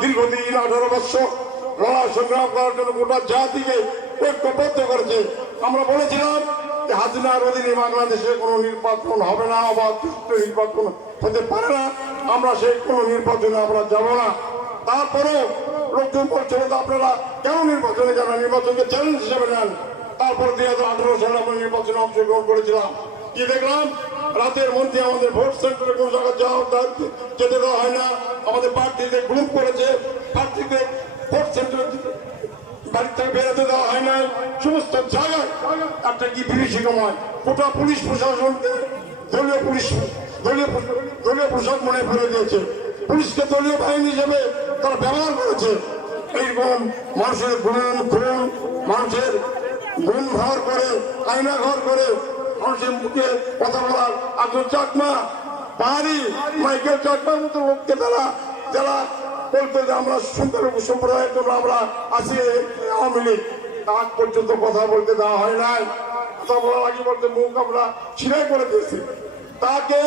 দীর্ঘদিন 18 বছর লড়াই সংগ্রাম করার জন্য গোটা জাতিকে ঐক্যবদ্ধ করেছে। আমরা বলেছিলাম যে হাসিনার অধীনে বাংলাদেশে কোনো নির্বাচন হবে না, অবাধ সুষ্ঠু নির্বাচন হতে পারে না, আমরা সেই কোনো নির্বাচনে আমরা যাব না। তারপরেও লোকজন বলছিল আপনারা কেন নির্বাচনে যাবেন, নির্বাচনকে চ্যালেঞ্জ হিসেবে নেন। তারপর 2018 সালে আমরা নির্বাচনে অংশগ্রহণ করেছিলাম। কি দেখলাম, রাতের মধ্যে আমাদের ভোট সেন্টারে কোনো জায়গায় যেতে দেওয়া হয় না, আমাদের প্রার্থীদের গ্রুপ করেছে, প্রার্থীদের ভোট সেন্টারে বাড়ি থেকে বেরোতে দেওয়া হয় না, সমস্ত জায়গায় একটা কি বিভীষিকাময়। গোটা পুলিশ প্রশাসনকে দলীয় পোশাক মনে ফেলে দিয়েছে, পুলিশকে দলীয় বাহিনী হিসেবে তারা ব্যবহার করেছে। এইরকম মানুষের মানুষের গুণ ঘর করে, আয়না ঘর করে, মানুষের মুখে কথা বলার আব্দুল চাকমা পাহাড়ি মাইকেল চাকমার মতো লোককে যারা বলতো যে আমরা সংখ্যালঘু সম্প্রদায়ের জন্য আমরা আছি আওয়ামী লীগ, আজ পর্যন্ত কথা বলতে দেওয়া হয় নাই। কথা বলার আগে বলতে মুখ আমরা ছিঁড়াই করে দিয়েছি তাকে।